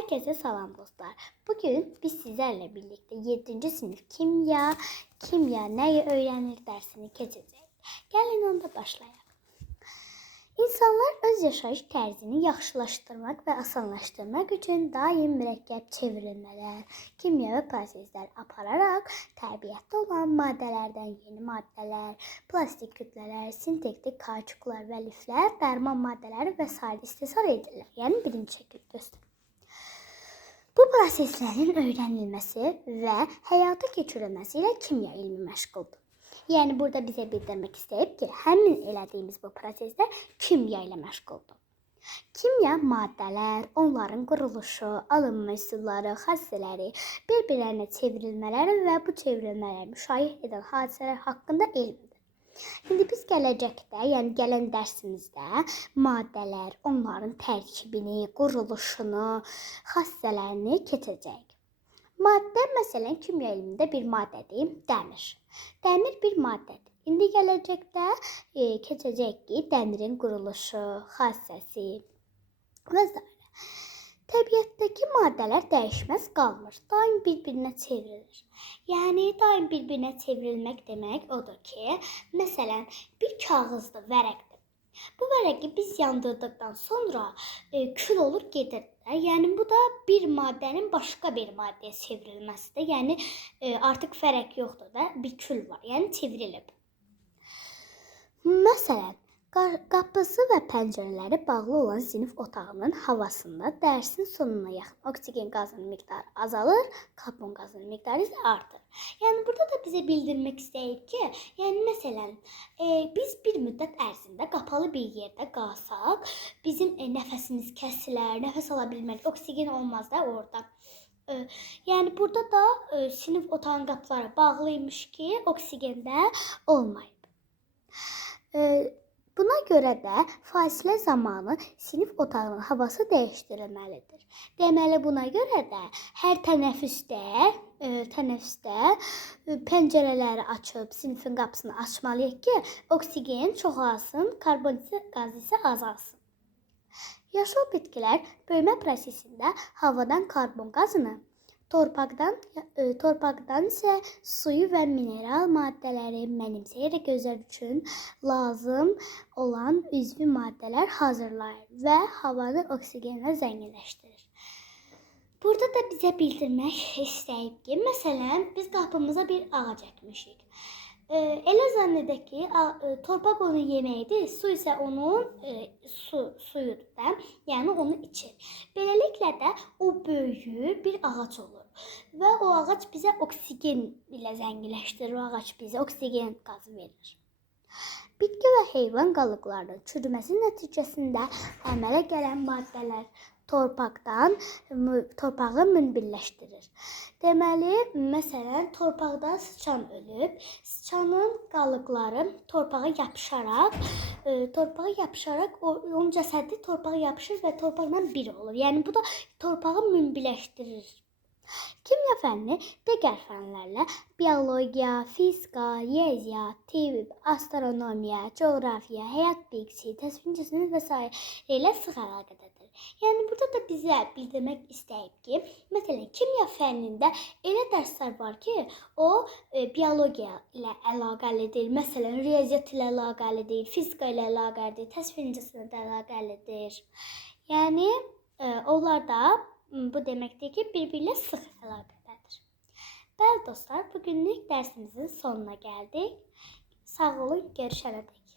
Herkese salam dostlar. Bugün biz sizlerle birlikte 7. sınıf kimya neyi öğrenir dersini keçəcəyik. Gəlin onda başlayalım. İnsanlar öz yaşayış tərzini yaxşılaşdırmaq və asanlaşdırmaq üçün daim mürəkkəb çevrilmələr, kimyəvi proseslər apararaq təbiətdə olan maddələrdən yeni maddələr, plastik kütlələr, sintetik kauçuklar və liflər, dərman maddələri və s. istehsal edirlər. Yəni birinci şəkildə göstərir. Bu proseslərin öyrənilməsi və həyata keçirilməsi ilə kimya ilmi məşğuldur. Yəni burada bizə bildirmək istəyib ki, həmin elədiyimiz bu proseslər kimya ilə məşğuldur. Kimya maddələr, onların quruluşu, alınma üsulları, xassələri, bir-birlərinə çevrilmələri və bu çevrilmələri müşahidə edən hadisələr haqqında elmdir. İndi biz gələcəkdə, yəni gələn dərsimizdə maddələr, onların tərkibini, quruluşunu, xassələrini keçəcəyik. Maddə, məsələn, kimya elmində bir maddədir, dəmir. Dəmir bir maddədir. İndi gələcəkdə keçəcək ki, dəmirin quruluşu, xassəsi və s. Təbiətdəki maddələr dəyişməz qalmır, daim bir-birinə çevrilir. Yəni, daim bir-birinə çevrilmək demək odur ki, məsələn, bir kağızdır, vərəqdir. Bu vərəqi biz yandırdıqdan sonra kül olur, gedir. Yəni, bu da bir maddənin başqa bir maddəyə çevrilməsidir. Yəni, artıq vərəq yoxdur da, bir kül var, yəni çevrilib. Məsələn, qapısı və pəncərələri bağlı olan sinif otağının havasında dərsin sonuna yaxın oksigen qazının miqdarı azalır, karbon qazının miqdarı isə artır. Yəni, burada da bizə bildirmək istəyib ki, yəni, məsələn, biz bir müddət ərzində qapalı bir yerdə qalsaq, bizim nəfəsimiz kəsilər, nəfəs ala bilmərik, oksigen olmaz da orada. Yəni, burada da sinif otağının qapıları bağlıymış ki, oksigen də olmayıb. Buna görə də fasilə zamanı sinif otağının havası dəyişdirilməlidir. Deməli, buna görə də hər tənəffüsdə pəncərələri açıb sinifin qapısını açmalıyıq ki, oksigen çoxalsın, karbon qazı isə azalsın. Yaşıl bitkilər böyümə prosesində havadan karbon qazını, torpaqdan isə suyu və mineral maddələri mənimsəyərək özləri üçün lazım olan üzvi maddələr hazırlayır və havanı oksigenlə zənginləşdirir. Burada da bizə bildirmək istəyib ki, məsələn, biz qapımıza bir ağac əkmişik. Elə zənn edək ki, torpaq onun yeməyidir, su isə onun suyudur da, yəni onu içir. Beləliklə də o böyüyür, bir ağac olur və o ağac bizə oksigen ilə zənginləşdirir, o ağac bizə oksigen qazı verir. Bitki və heyvan qalıqlarının çürüməsi nəticəsində əmələ gələn maddələr torpağı münbirləşdirir. Deməli, məsələn, torpaqda sıçan ölüb, sıçanın qalıqları torpağa yapışaraq onun cəsədi torpağa yapışır və torpaqla bir olur. Yəni, bu da torpağı münbirləşdirir. Kimya fənni digər fənlərlə biologiya, fizika, riyaziyyat, tibb, astronomiya, coğrafiya, həyat bilgisi, təsvir incəsənət və s. ilə sıx əlaqədədir. Yəni, burada da bizə bildirmək istəyib ki, məsələn, kimya fənnində elə dərslər var ki, o biologiya ilə əlaqəlidir, məsələn, riyaziyyat ilə əlaqəlidir, fizika ilə əlaqəlidir, təsvir incəsənət əlaqəlidir. Yəni, onlar da bu deməkdir ki, bir-birlə sıx əlaqədədir. Bəli dostlar, bugünlük dərsimizin sonuna gəldik. Sağ olun, görüşənədək.